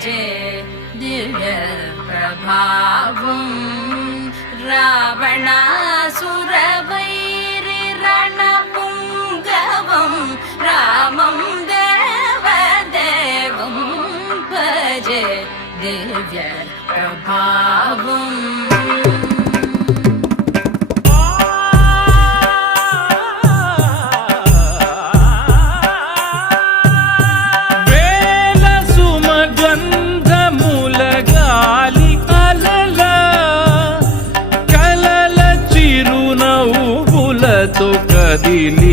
భజే దివ్య ప్రభావం రావణాసురవైరి రణపుంగవం రామం దేవదేవం భజే దివ్య ప్రభావం కదిలి